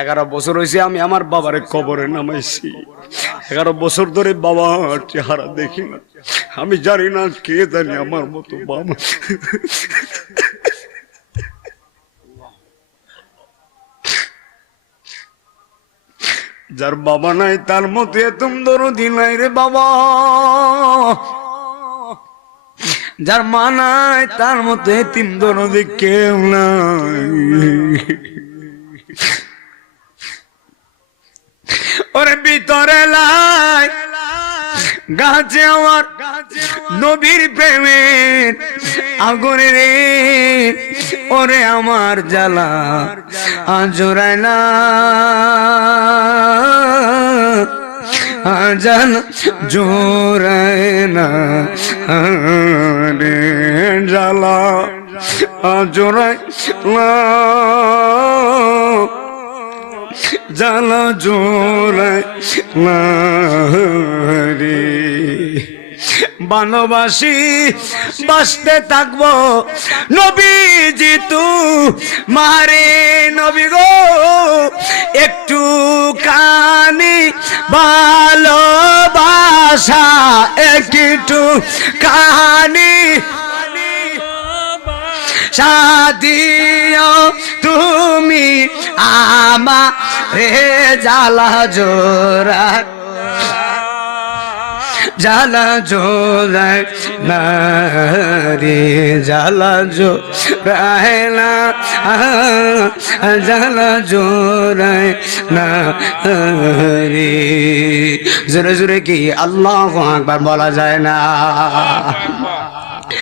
11 বছর হয়েছে আমি আমার বাবারে কবরে নামাইছি। 11 বছর ধরে বাবার চেহারা দেখি না। আমি জানি না কে জানি আমার মতো বাবা। যার বাবা নাই তার মতো এতম দরদি নাই রে বাবা। যার মা নাই তার মতো এতিম দরদি কেউ নাই। ওরে ভিতরে লাই গাছে আমার নবীর প্রেমের আগুনে রে। ওরে আমার জ্বালা জোড়ায় না, জ্বালা জোড়ায় না রে, জ্বালা জোড়ায় না, জ্বালা জোড়ায় না রে। ভালোবাসি বাসতে থাকবো নবীজি তু মারে নবী গো, একটু কানি ভালোবাসা, একটু কানি সাদিও তুমি আমারে, জ্বালা জোড়া জ্বালা জোড়ায় না রে, জ্বালা জোড়ায় না, জ্বালা জোড়ায় না রে। জোরে জোরে কি আল্লাহু আকবার বলা যায় না?